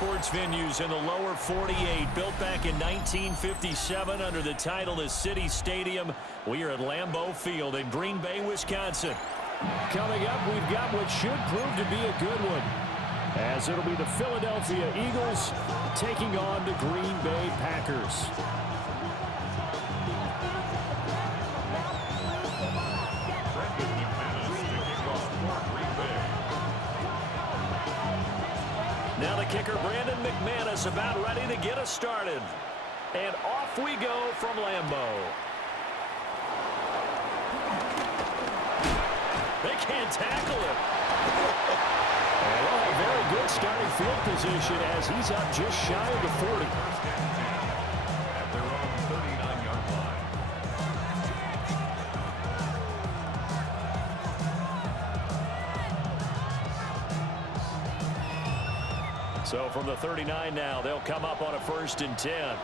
sports venues in the lower 48, built back in 1957 under the title of City Stadium. We are at Lambeau Field in Green Bay, Wisconsin. Coming up, we've got what should prove to be a good one, as it'll be the Philadelphia Eagles taking on the Green Bay Packers. Now the kicker, Brandon McManus, about ready to get us started. And off we go from Lambeau. They can't tackle him. And a very good starting field position as he's up just shy of the 40. At their own 39-yard line. So from the 39 now, they'll come up on a 1st and 10.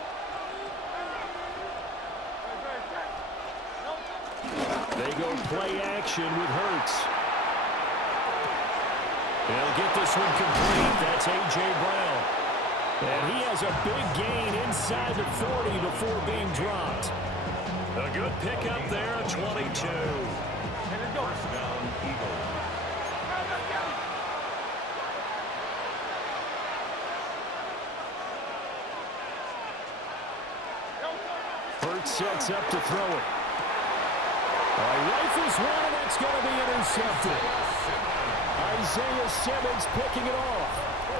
They go play action with Hurts. They'll get this one complete. That's A.J. Brown. And he has a big gain inside the 40 before being dropped. A good pickup there at 22. First down, Eagles. Hurts sets up to throw it. Rifles one, and it's going to be intercepted. Isaiah Simmons picking it off.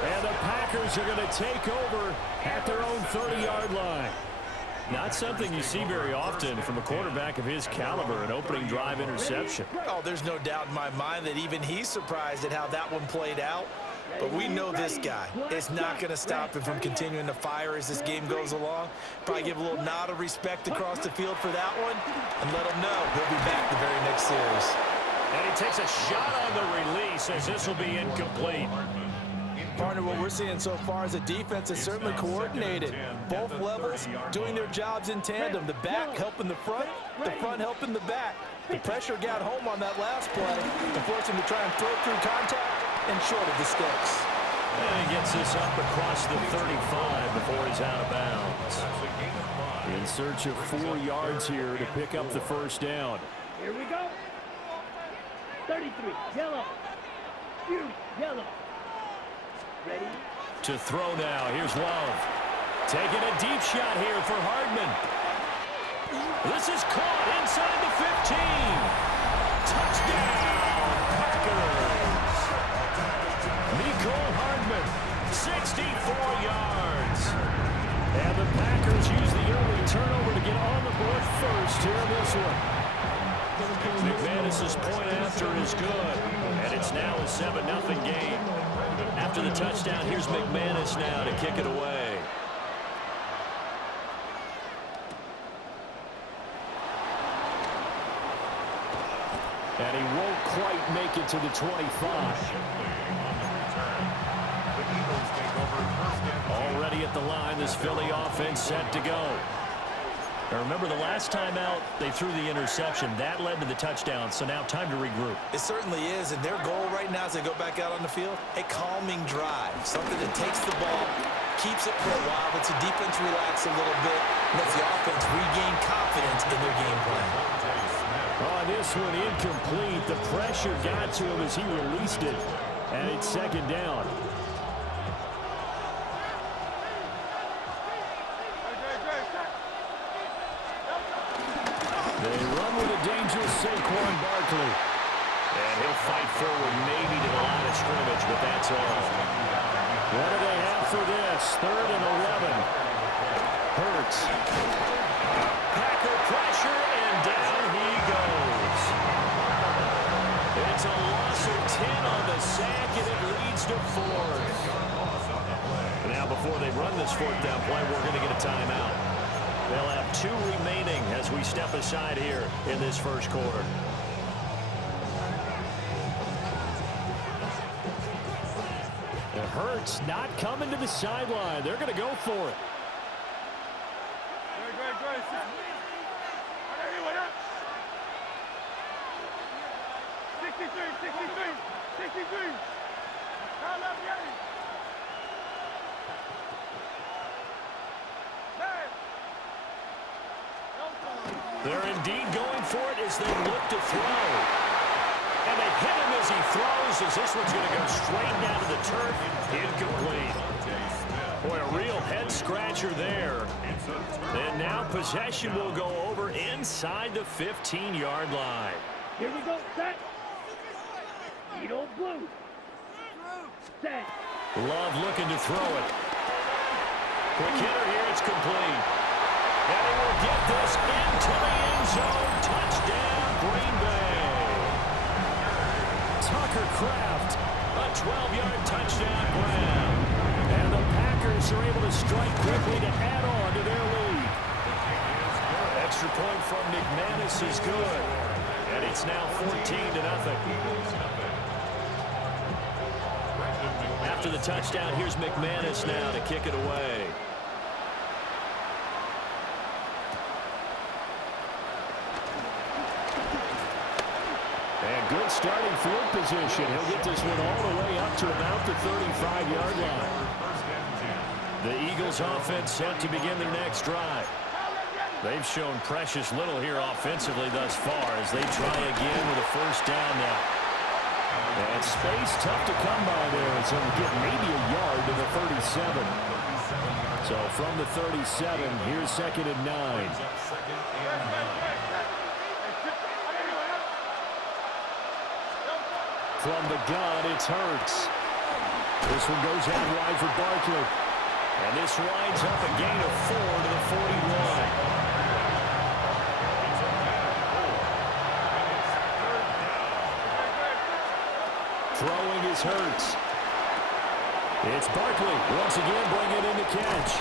And the Packers are going to take over at their own 30-yard line. Not something you see very often from a quarterback of his caliber, an opening drive interception. Oh, there's no doubt in my mind that even he's surprised at how that one played out. But we know this guy is not going to stop him from continuing to fire as this game goes along. Probably give a little nod of respect across the field for that one and let him know he'll be back the very next series. And he takes a shot on the release as this will be incomplete. Partner, what we're seeing so far is the defense is certainly coordinated. Both levels doing their jobs in tandem. The back helping the front helping the back. The pressure got home on that last play and forced him to try and throw through contact and short of the sticks. And he gets this up across the 35 before he's out of bounds. In search of 4 yards here to pick up the first down. Here we go. 33, yellow. Yellow. Ready? To throw now. Here's Love. Taking a deep shot here for Hardman. This is caught inside the 15. Touchdown, Packers. Nicole Hardman, 64 yards. And the Packers use the early turnover to get on the board first here in this one. McManus's point after is good, and it's now a 7-0 game. After the touchdown, here's McManus now to kick it away. And he won't quite make it to the 25. Already at the line, this Philly offense set to go. Now remember, the last time out, they threw the interception. That led to the touchdown, so now time to regroup. It certainly is, and their goal right now as they go back out on the field, a calming drive, something that takes the ball, keeps it for a while, lets the defense relax a little bit, lets the offense regain confidence in their game plan. On this one, incomplete. The pressure got to him as he released it, and it's 2nd down. They run with a dangerous Saquon Barkley. And he'll fight forward maybe to the line of scrimmage, but that's all. What do they have for this? 3rd and 11. Hurts. Packer pressure, and down he goes. It's a loss of 10 on the sack, and it leads to 4th. Now, before they run this 4th down play, we're going to get a timeout. They'll have 2 remaining as we step aside here in this first quarter. It hurts not coming to the sideline. They're going to go for it. They're indeed going for it as they look to throw. And they hit him as he throws, as this one's going to go straight down to the turf. Incomplete. Boy, a real head-scratcher there. And now possession will go over inside the 15-yard line. Here we go, set. Eagle blue. Set. Love looking to throw it. Quick hitter here, it's complete. And he will get this into the end zone. Touchdown, Green Bay. Tucker Kraft, a 12-yard touchdown grab. And the Packers are able to strike quickly to add on to their lead. Extra point from McManus is good. And it's now 14-0. After the touchdown, here's McManus now to kick it away. And good starting field position. He'll get this one all the way up to about the 35-yard line. The Eagles offense set to begin their next drive. They've shown precious little here offensively thus far as they try again with a first down now. And space tough to come by there, so we get maybe a yard to the 37. So from the 37, here's 2nd and 9. From the gun, it's Hurts. This one goes out wide for Barkley. And this winds up a gain of 4 to the 41. Throwing is Hurts. It's Barkley. Once again, bring it in to catch.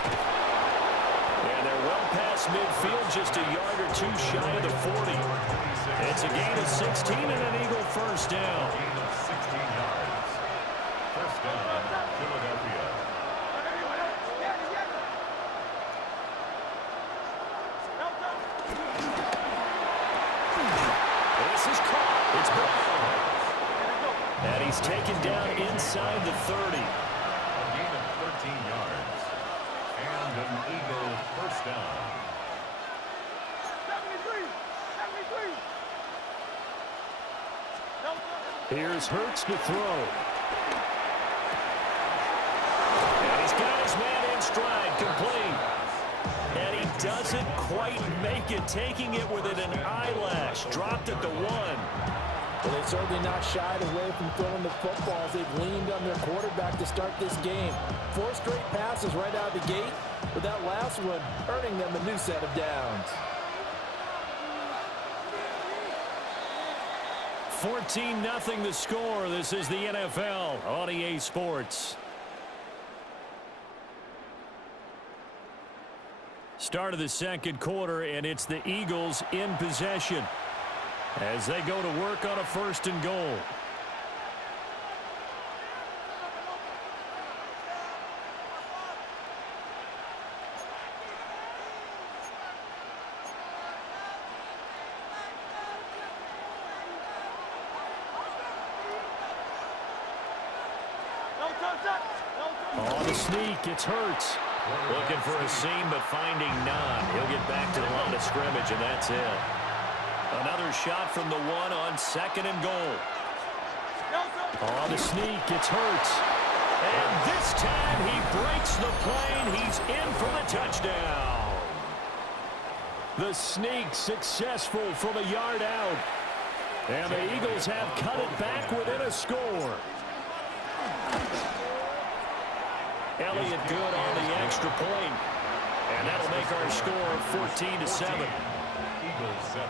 And they're well past midfield, just a yard or two shy of the 40. It's a gain of 16 and an Eagle first down. First down, Philadelphia. This is caught. It's Brown. And he's taken down inside the 30. A gain of 13 yards. And an Eagle first down. 73. Here's Hurts to throw. And he's got his man in stride, complete. And he doesn't quite make it, taking it within an eyelash. Dropped at the 1. Well, they've certainly not shied away from throwing the footballs. They've leaned on their quarterback to start this game. 4 straight passes right out of the gate, with that last one earning them a new set of downs. 14-0 the score. This is the NFL on EA Sports. Start of the second quarter, and it's the Eagles in possession as they go to work on a 1st and goal. On the sneak, it's Hurts. Looking for a seam, but finding none. He'll get back to the line of scrimmage, and that's it. Another shot from the 1 on 2nd and goal. On the sneak, it's Hurts. And this time he breaks the plane. He's in for the touchdown. The sneak successful from a yard out. And the Eagles have cut it back within a score. Elliott good on the extra point. And that'll make our score 14-7. Eagles 7.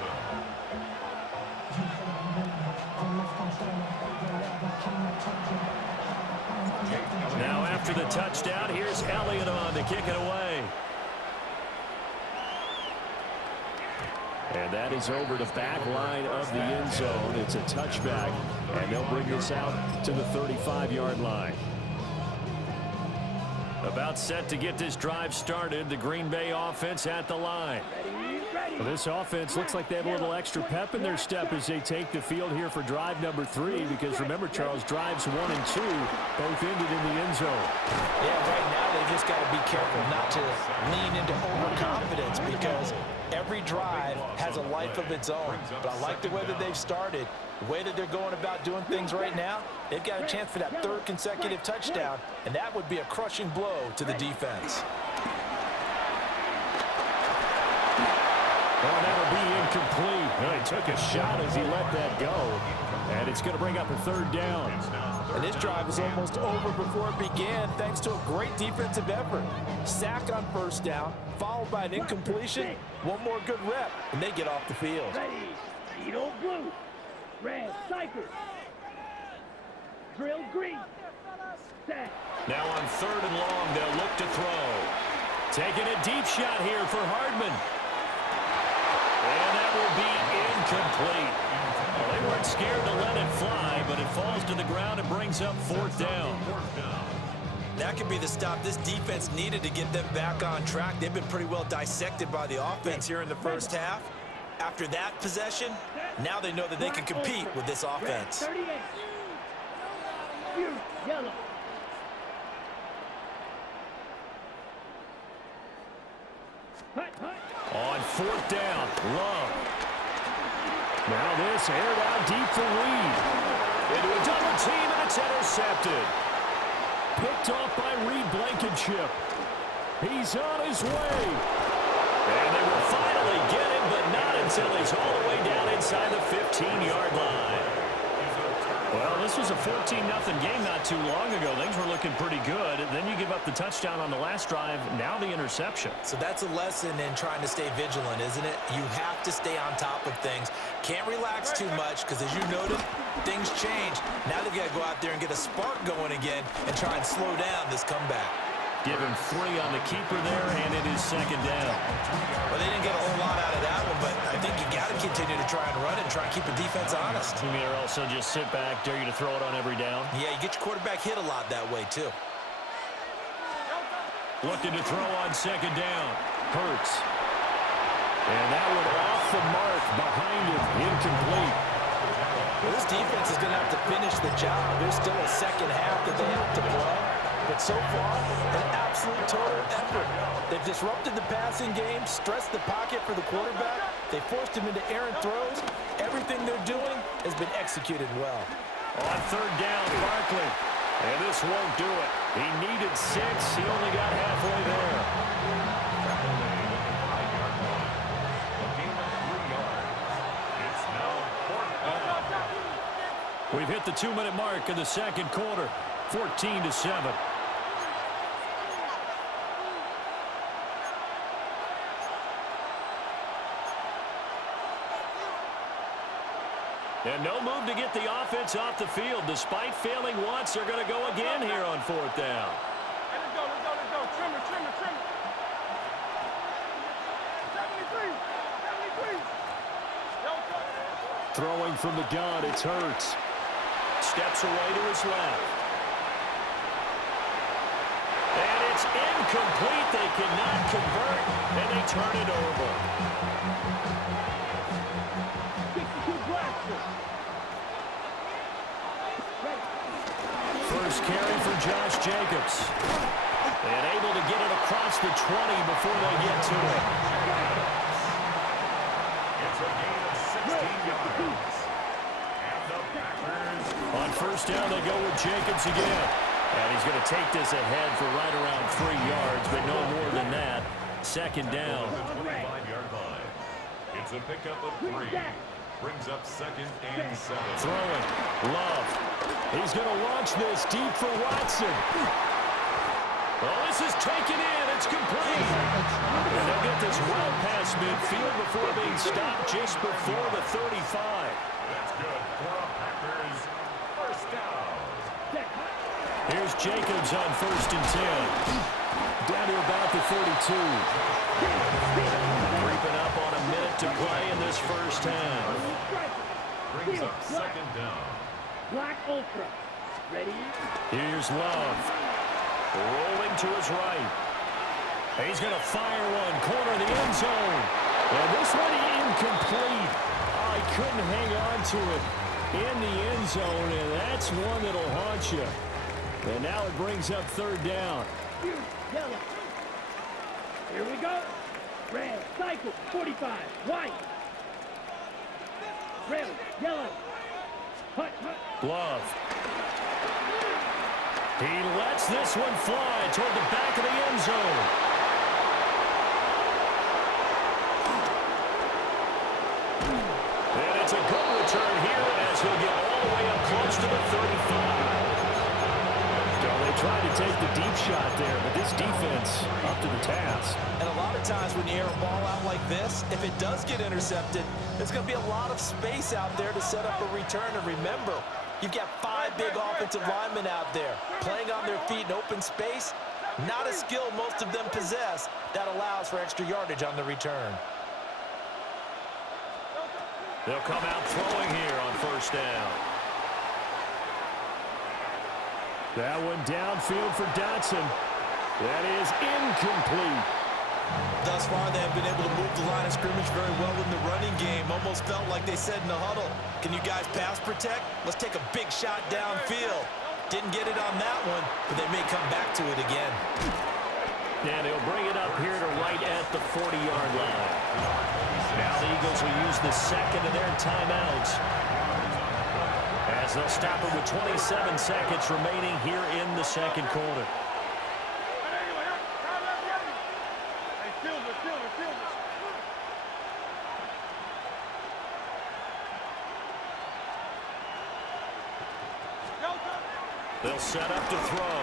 Now after the touchdown, here's Elliott on to kick it away. And that is over the back line of the end zone. It's a touchback, and they'll bring this out to the 35-yard line. About set to get this drive started. The Green Bay offense at the line. Well, this offense looks like they have a little extra pep in their step as they take the field here for drive number 3. Because remember, Charles, drives 1 and 2 both ended in the end zone. Yeah, right now now they've just got to be careful not to lean into overconfidence because every drive has a life of its own. But I like the way that they've started, the way that they're going about doing things right now. They've got a chance for that third consecutive touchdown, and that would be a crushing blow to the defense. Oh, that'll be incomplete. Well, he took a shot as he let that go, and it's going to bring up a third down. And this drive is almost over before it began thanks to a great defensive effort. Sack on first down, followed by an incompletion. One more good rep, and they get off the field. Ready. Edo blue. Red. Cypher. Drill green. Set. Now on third and long, they'll look to throw. Taking a deep shot here for Hardman. And that will be incomplete. Well, they weren't scared to let it fly, but it falls to the ground and brings up fourth down. That could be the stop this defense needed to get them back on track. They've been pretty well dissected by the offense here in the first half. After that possession, now they know that they can compete with this offense. 38. Blue. Yellow. Hut, hut. On fourth down, Love. Now this aired out deep for Reed. Into a double team, and it's intercepted. Picked off by Reed Blankenship. He's on his way. And they will finally get him, but not until he's all the way down inside the 15-yard line. Well, this was a 14-0 game not too long ago. Things were looking pretty good. And then you give up the touchdown on the last drive. Now the interception. So that's a lesson in trying to stay vigilant, isn't it? You have to stay on top of things. Can't relax too much because, as you noted, things change. Now they've got to go out there and get a spark going again and try and slow down this comeback. Give him 3 on the keeper there, and it is second down. Well, they didn't get a whole lot out of that one, but I think you got to continue to try and run it and try and keep the defense honest. You mean, or also just sit back, dare you to throw it on every down? Yeah, you get your quarterback hit a lot that way, too. Looking to throw on second down. Hurts. And that one off the mark behind him. Incomplete. Well, this defense is going to have to finish the job. There's still a second half that they have to play. But so far, an absolute total effort. They've disrupted the passing game, stressed the pocket for the quarterback. They forced him into errant throws. Everything they're doing has been executed well. On third down, Barkley. And this won't do it. He needed 6. He only got halfway there. We've hit the 2-minute mark in the second quarter. 14-7. And no move to get the offense off the field. Despite failing once, they're going to go again here on fourth down. Let's go. Trimmer. 73. Throwing from the gun, it's Hurts. Steps away to his left. And it's incomplete. They cannot convert, and they turn it over. 62 blaster. First carry for Josh Jacobs. And able to get it across the 20 before they get to it. It's a gain of 16 yards. And the Packers. On first down, they go with Jacobs again. And he's going to take this ahead for right around 3 yards, but no more than that. Second down. The 25-yard line. It's a pickup of 3. Brings up second and 7. Throwing. Love. He's going to launch this deep for Watson. Oh, this is taken in. It's complete. And they'll get this well past midfield before being stopped just before the 35. That's good for a Packers first down. Here's Jacobs on first and 10. Down to about the 32. Creeping up on a minute to play in this first half. Brings up second down. Black Ultra. Ready? Here's Love. Rolling to his right. He's going to fire one. Corner of the end zone. And this one incomplete. Oh, he couldn't hang on to it in the end zone, and that's one that'll haunt you. And now it brings up third down. Yellow. Here we go. Red, cycle, 45, white. Red, yellow. Hut, hut. Glove. He lets this one fly toward the back of the end zone. And it's a good return here as he'll get all the way up close to the 35. So they tried to take the deep shot there, but this defense up to the task. And a lot of times when you air a ball out like this, if it does get intercepted, there's going to be a lot of space out there to set up a return. And remember, you've got 5 big offensive linemen out there playing on their feet in open space. Not a skill most of them possess that allows for extra yardage on the return. They'll come out throwing here on first down. That one downfield for Dotson. That is incomplete. Thus far, they have been able to move the line of scrimmage very well in the running game. Almost felt like they said in the huddle, can you guys pass protect? Let's take a big shot downfield. Didn't get it on that one, but they may come back to it again. And he'll bring it up here to right at the 40-yard line. Now the Eagles will use the second of their timeouts as they'll stop it with 27 seconds remaining here in the second quarter. They'll set up to throw.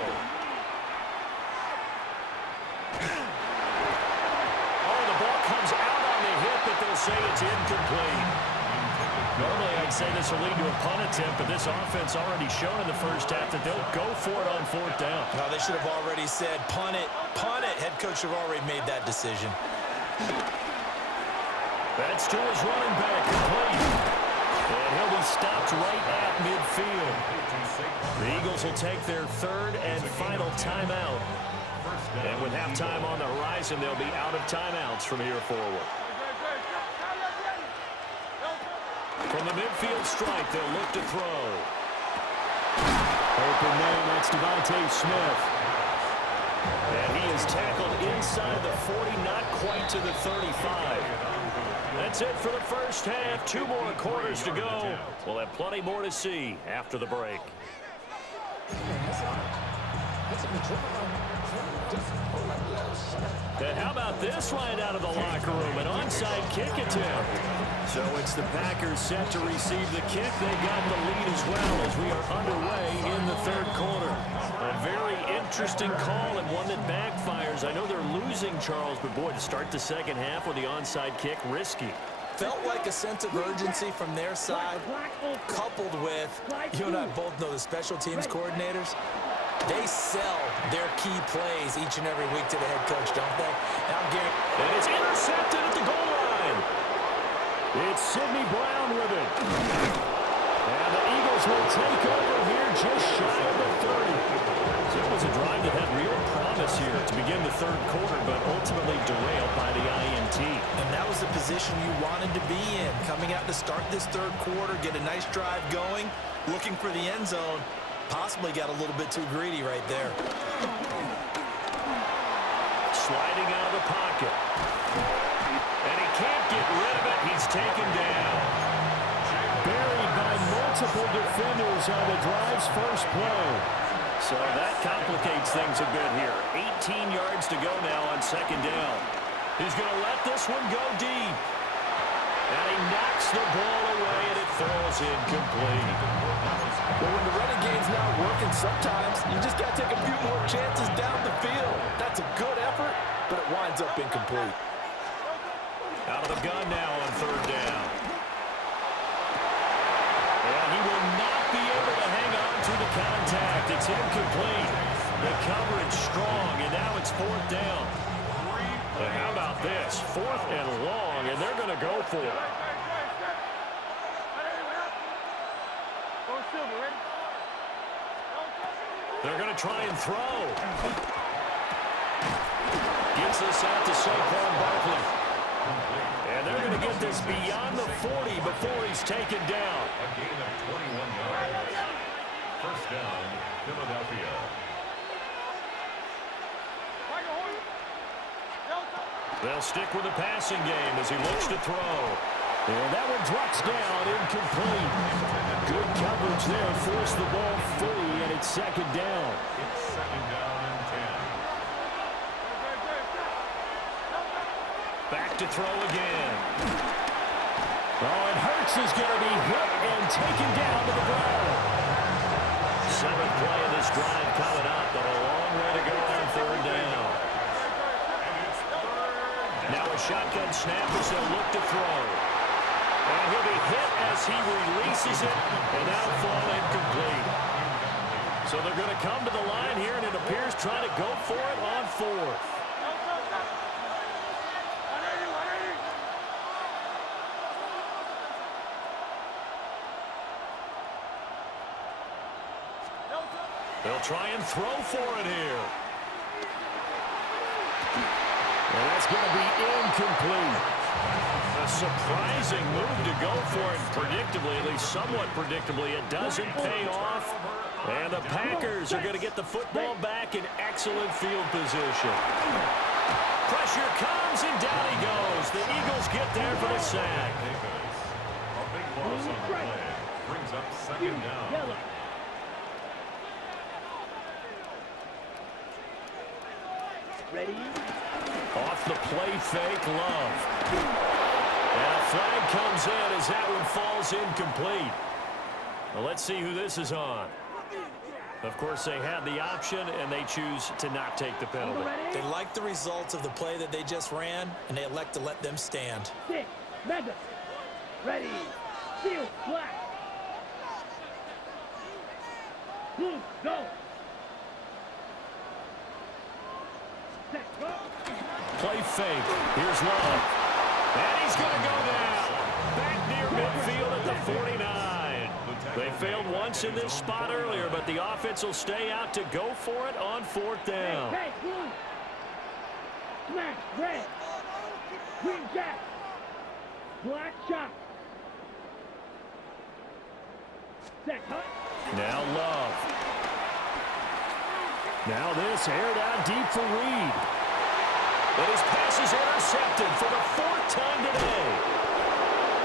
Oh, the ball comes out on the hit, but they'll say it's incomplete. Normally, I'd say this will lead to a punt attempt, but this offense already shown in the first half that they'll go for it on fourth down. No, they should have already said, punt it, punt it. Head coach should have already made that decision. That's to his running back, complete. And he'll be stopped right at midfield. The Eagles will take their third and final timeout. And with halftime on the horizon, they'll be out of timeouts from here forward. From the midfield stripe, they'll look to throw. Open man, that's Devontae Smith. And he is tackled inside the 40, not quite to the 35. That's it for the first half. 2 more quarters to go. We'll have plenty more to see after the break. And how about this right out of the locker room? An onside kick attempt. So it's the Packers set to receive the kick. They got the lead as well as we are underway in the third quarter. A very interesting call and one that backfires. I know they're losing, Charles, but boy, to start the second half with the onside kick, risky. Felt like a sense of urgency from their side, coupled with, you and I both know the special teams coordinators, they sell their key plays each and every week to the head coach, don't they? Now, Gary. And it's intercepted at the goal line. It's Sidney Brown with it. And the Eagles will take over here just shy of the 30. So it was a drive that had real promise here to begin the third quarter, but ultimately derailed by the INT. And that was the position you wanted to be in, coming out to start this third quarter, get a nice drive going, looking for the end zone. Possibly got a little bit too greedy right there. Sliding out of the pocket. And he can't get rid of it. He's taken down. Buried by multiple defenders on the drive's first play. So that complicates things a bit here. 18 yards to go now on second down. He's going to let this one go deep. And he knocks the ball away, and it falls incomplete. Well, when the running game's not working, sometimes you just got to take a few more chances down the field. That's a good effort, but it winds up incomplete. Out of the gun now on third down. And he will not be able to hang on to the contact. It's incomplete. The coverage strong, and now it's fourth down. And how about this? Fourth and long, and they're going to go for it. They're going to try and throw. Gets this out to Saquon Barkley. And they're going to get this beyond the 40 before he's taken down. A gain of 21 yards. First down, Philadelphia. They'll stick with the passing game as he looks to throw. And that one drops down, incomplete. Good coverage there, forced the ball free, and it's second down. It's second down and 10. Back to throw again. Oh, and Hurts is going to be hit and taken down to the ground. Seventh play of this drive coming up, but a long way to go on third down. Now a shotgun snap as they'll look to throw. And he'll be hit as he releases it, and that'll fall incomplete. So they're going to come to the line here, and it appears trying to go for it on fourth. They'll try and throw for it here. And that's going to be incomplete. A surprising move to go for it predictably, at least somewhat predictably. It doesn't pay off. And the Packers are going to get the football back in excellent field position. Pressure comes, and down he goes. The Eagles get there for the sack. A big loss on the play. Brings up second down. Ready? Off the play fake, Love. And a flag comes in as that one falls incomplete. Well, let's see who this is on. Of course, they have the option, and they choose to not take the penalty. They like the results of the play that they just ran, and they elect to let them stand. 6, Mega. Ready. Field, black. Blue, go. Set, go. Play fake. Here's Love. And he's going to go down. Back near midfield at the 49. They failed once in this spot earlier, but the offense will stay out to go for it on fourth down. Hey, blue. Smash, red. Green jack. Black shot. Set, hut. Now Love. Now this aired out deep for Reed. But his pass is intercepted for the fourth time today.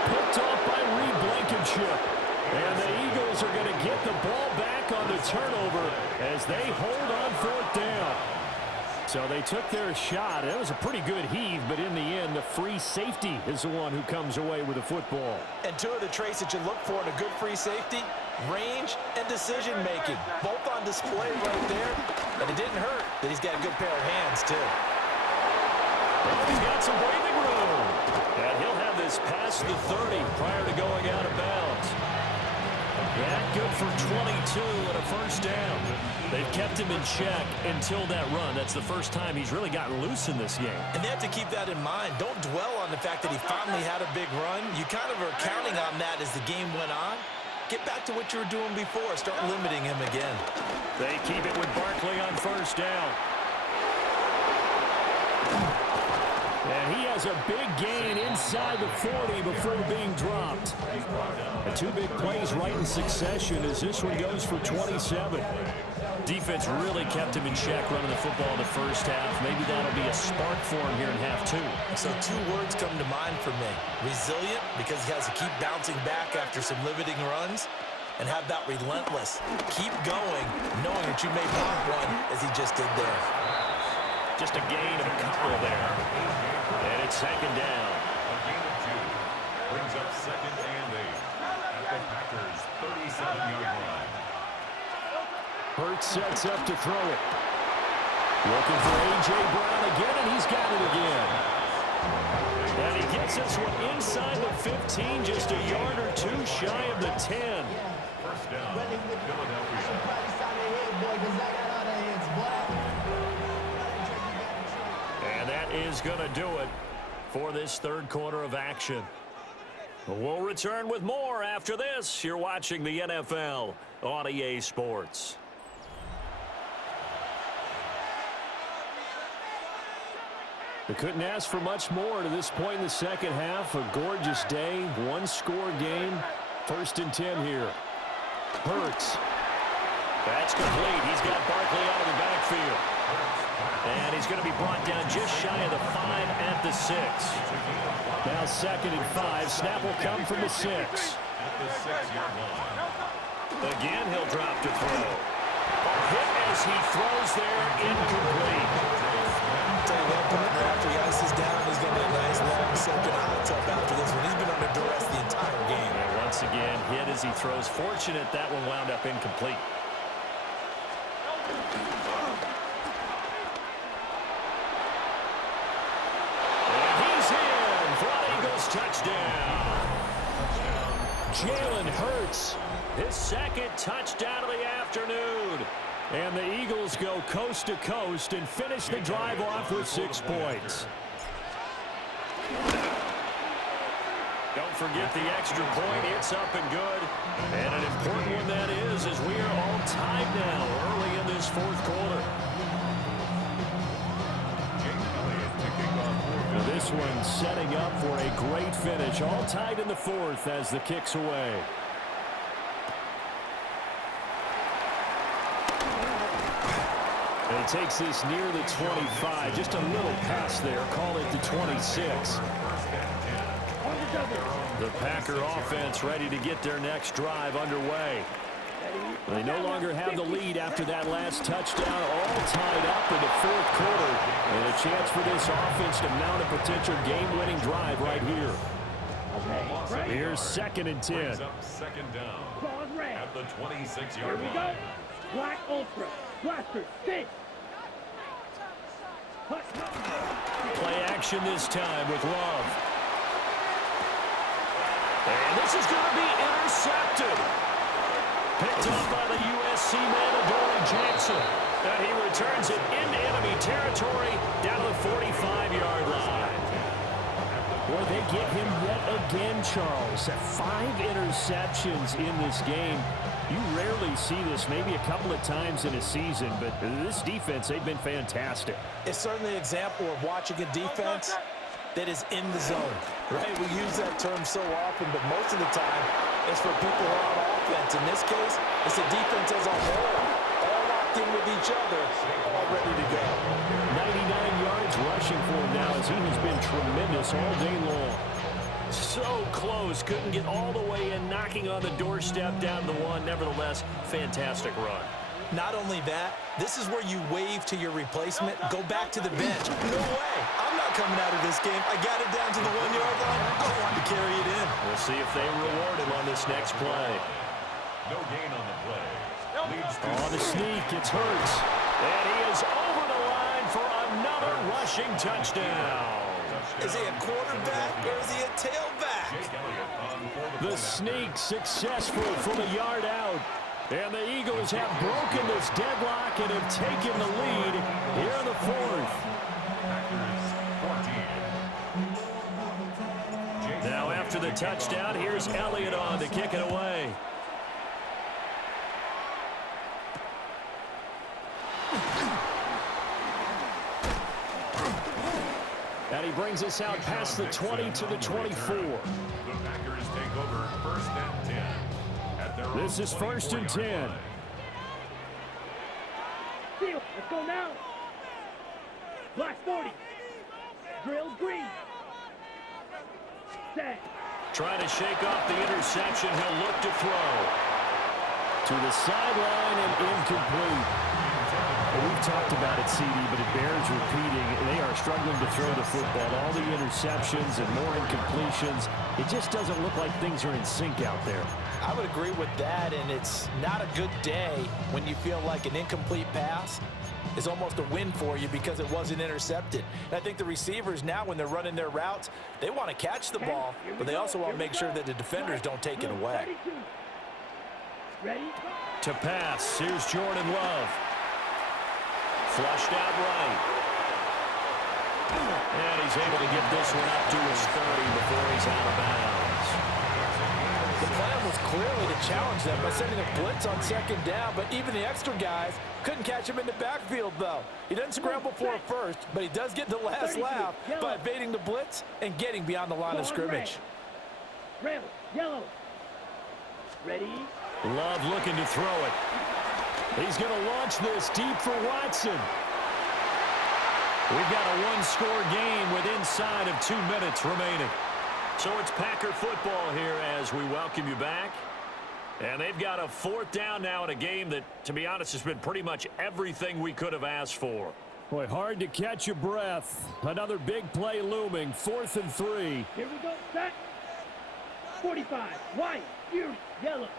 Picked off by Reed Blankenship. And the Eagles are going to get the ball back on the turnover as they hold on fourth down. So they took their shot. It was a pretty good heave, but in the end, the free safety is the one who comes away with the football. And two of the traits that you look for in a good free safety, range and decision-making. Both on display right there. And it didn't hurt that he's got a good pair of hands, too. Well, he's got some breathing room. And he'll have this past the 30 prior to going out of bounds. That good for 22 and a first down. They've kept him in check until that run. That's the first time he's really gotten loose in this game. And they have to keep that in mind. Don't dwell on the fact that he finally had a big run. You kind of are counting on that as the game went on. Get back to what you were doing before. Start limiting him again. They keep it with Barkley on first down. And he has a big gain inside the 40 before being dropped. And two big plays right in succession as this one goes for 27. Defense really kept him in check running the football in the first half. Maybe that'll be a spark for him here in half two. So two words come to mind for me. Resilient, because he has to keep bouncing back after some limiting runs. And have that relentless. Keep going, knowing that you may pop one as he just did there. Just a gain of a couple there. And it's second down. A gain of 2. Brings up second and 8 at the Packers' 37-yard line. Hurts sets up to throw it. Looking for A.J. Brown again, and he's got it again. And he gets this one inside the 15, just a yard or two shy of the 10. First down, Philadelphia. And that is going to do it for this third quarter of action. We'll return with more after this. You're watching the NFL on EA Sports. They couldn't ask for much more to this point in the second half. A gorgeous day, one-score game. 1st and 10 here. Hurts. That's complete. He's got Barkley out of the backfield. And he's going to be brought down just shy of the 5 at the 6. Now 2nd and 5. Snap will come from the 6. At the 6-yard line. Again, he'll drop to throw. Hit as he throws there, incomplete. Tell you what, partner, after he ices down, he's going to be a nice long second hot tub after this one. He's been under duress the entire game. And once again, hit as he throws. Fortunate that one wound up incomplete. And he's in for an Eagles touchdown. Jalen Hurts, his 2nd touchdown of the afternoon. And the Eagles go coast to coast and finish the drive off with 6 points. Don't forget the extra point. It's up and good. And an important one that is, as we are all tied now early in this 4th quarter. Now this one setting up for a great finish. All tied in the 4th as the kick's away. And he takes this near the 25. Just a little pass there. Call it the 26. The Packer offense ready to get their next drive underway. They no longer have the lead after that last touchdown. All tied up in the 4th quarter. And a chance for this offense to mount a potential game-winning drive right here. Here's 2nd and 10. Second down at the 26-yard line. Here we go. Black Ultra. Blaster. Sit. Play action this time with Love. And this is going to be intercepted. Picked up by the USC man, Adoree Jackson. And he returns it into enemy territory down to the 45-yard line. Boy, they get him yet again, Charles. 5 interceptions in this game. You rarely see this, maybe a couple of times in a season, but this defense, they've been fantastic. It's certainly an example of watching a defense that is in the zone, right? We use that term so often, but most of the time, it's for people who are on offense. In this case, it's a defense as a whole, all locked in with each other, all ready to go. 99 yards rushing for him now as he has been tremendous all day long. So close, couldn't get all the way in, knocking on the doorstep down to the 1. Nevertheless, fantastic run. Not only that, this is where you wave to your replacement, go back to the bench. No way, I'm not coming out of this game. I got it down to the 1-yard line. I wanted to carry it in. We'll see if they reward him on this next play. No gain on the play. On the sneak, it's Hurts. And he is over the line for another rushing touchdown. Is he a quarterback or is he a tailback? The sneak successful from a yard out. And the Eagles have broken this deadlock and have taken the lead here in the 4th. Now after the touchdown, here's Elliott on to kick it away. And he brings us out past the 20 to the 24. The Packers take over 1st and 10. This is 1st and 10. Field. Let's go now. Black 40. Drill green. Set. Trying to shake off the interception. He'll look to throw. To the sideline and incomplete. Well, we've talked about it, CD, but it bears repeating. They are struggling to throw the football. All the interceptions and more incompletions. It just doesn't look like things are in sync out there. I would agree with that, and it's not a good day when you feel like an incomplete pass is almost a win for you because it wasn't intercepted. And I think the receivers now, when they're running their routes, they want to catch the ball, but they also want to make sure that the defenders don't take it away. Ready? To pass, here's Jordan Love. Flushed out right. And he's able to get this one up to his 30 before he's out of bounds. The plan was clearly to challenge them by sending a blitz on 2nd down, but even the extra guys couldn't catch him in the backfield, though. He doesn't scramble for it first, but he does get the last laugh by evading the blitz and getting beyond the line of scrimmage. Red, yellow. Ready? Love looking to throw it. He's going to launch this deep for Watson. We've got a one-score game with inside of 2 minutes remaining. So it's Packer football here as we welcome you back. And they've got a 4th down now in a game that, to be honest, has been pretty much everything we could have asked for. Boy, hard to catch your breath. Another big play looming. 4th and 3. Here we go, set. 45, white, fierce, yellow.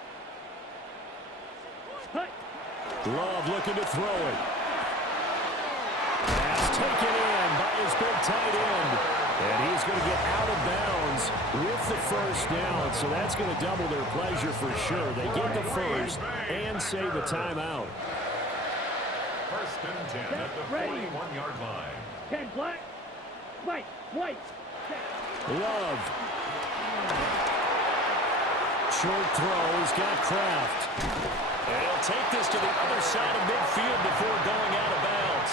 Hut. Love looking to throw it. Pass taken in by his big tight end. And he's going to get out of bounds with the first down. So that's going to double their pleasure for sure. They get the first and save a timeout. 1st and 10 at the 41-yard line. 10 black, white, white. Love. Short throw. He's got Kraft. And he'll take this to the other side of midfield before going out of bounds.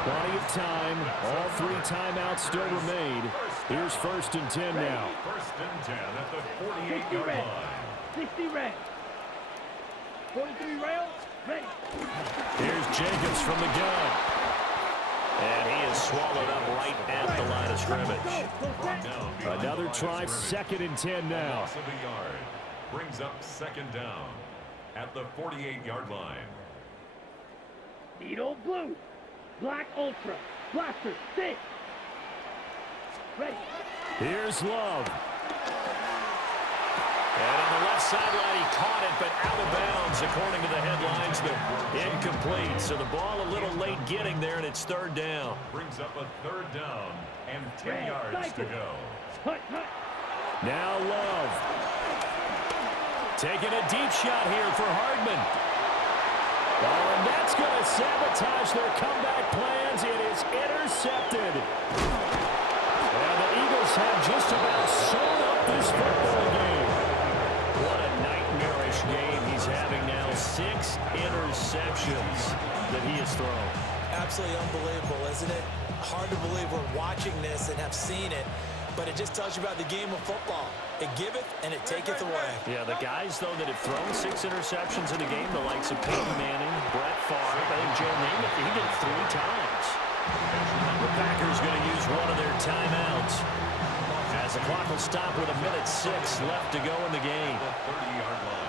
Plenty of time. All 3 timeouts still remain. Here's 1st and 10 now. 1st and 10 at the 60 48-yard red, line. 60 red. 43 rail, ready. Here's Jenkins from the gun. And he is swallowed up right at the line of scrimmage. Another try, 2nd and 10 now. Loss of a yard. Brings up 2nd down at the 48-yard line. Needle blue, black ultra, blaster, 6. Ready. Here's Love. And on the left sideline, he caught it, but out of bounds, according to the headlines, but incomplete. So the ball a little late getting there, and it's 3rd down. Brings up a 3rd down and 10 yards to go. Hut, hut. Now Love. Taking a deep shot here for Hardman. Oh, and that's going to sabotage their comeback plans. It is intercepted. And the Eagles have just about sewn up this football game. What a nightmarish game he's having now. 6 interceptions that he has thrown. Absolutely unbelievable, isn't it? Hard to believe we're watching this and have seen it, but it just tells you about the game of football. It giveth and it taketh away. Yeah, the guys, though, that have thrown 6 interceptions in a game, the likes of Peyton Manning, Brett Favre, I think Joe Namath, he did it 3 times. The Packers going to use one of their timeouts as the clock will stop with 1:06 left to go in the game. 30-yard line.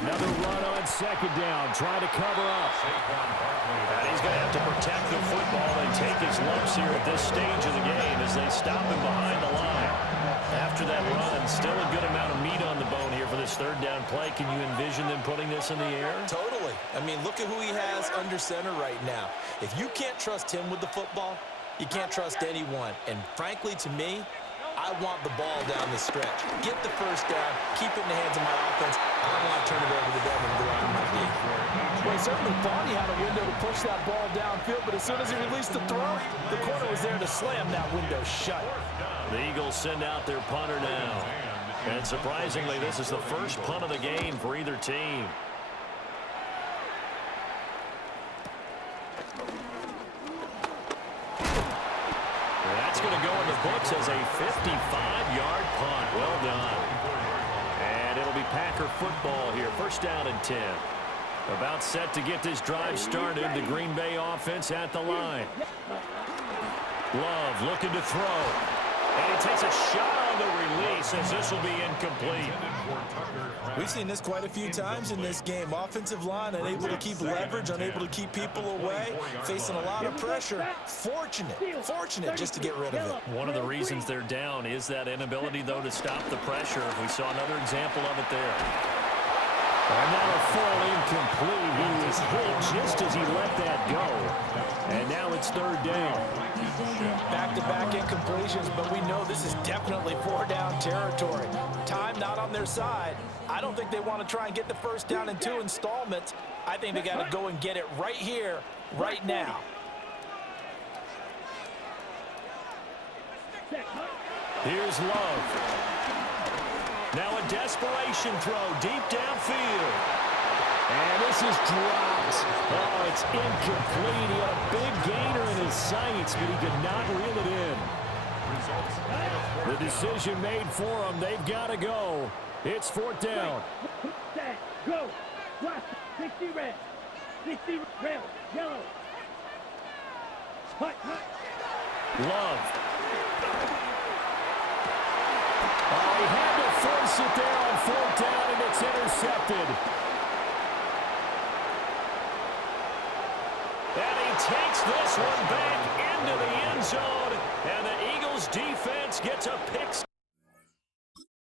Another run on 2nd down, trying to cover up. And he's going to have to protect the football and take his lumps here at this stage of the game as they stop him behind the line. After that run, still a good amount of meat on the bone here for this 3rd down play. Can you envision them putting this in the air? Totally. I mean, look at who he has under center right now. If you can't trust him with the football, you can't trust anyone. And frankly, to me, I want the ball down the stretch. Get the first down, keep it in the hands of my offense. I don't want to turn it over to them and go out on my D. Well, he certainly thought he had a window to push that ball downfield, but as soon as he released the throw, the corner was there to slam that window shut. The Eagles send out their punter now. And surprisingly, this is the first punt of the game for either team. That's going to go in the books as a 55-yard punt. Well done. And it'll be Packer football here. 1st down and 10. About set to get this drive started. The Green Bay offense at the line. Love looking to throw. And he takes a shot on the release as this will be incomplete. We've seen this quite a few times in this game. Offensive line unable to keep leverage, unable to keep people away, facing a lot of pressure. Fortunate just to get rid of it. One of the reasons they're down is that inability, though, to stop the pressure. We saw another example of it there. And that'll fall incomplete. He was hit just as he let that go. And now it's 3rd down. Back-to-back incompletions, but we know this is definitely 4-down territory. Time not on their side. I don't think they want to try and get the first down in 2 installments. I think they got to go and get it right here, right now. Here's Love. Now a desperation throw deep downfield. And this is dropped. Oh, it's incomplete. He had a big gainer in his sights, but he could not reel it in. The decision made for them. They've got to go. It's 4th down. Set, go. Watch. 60 red. 60 red. Yellow. Hut. Love. Oh, he had to force it there on 4th down, and it's intercepted. And he takes this one back into the end zone, and the Eagles defense gets a pick.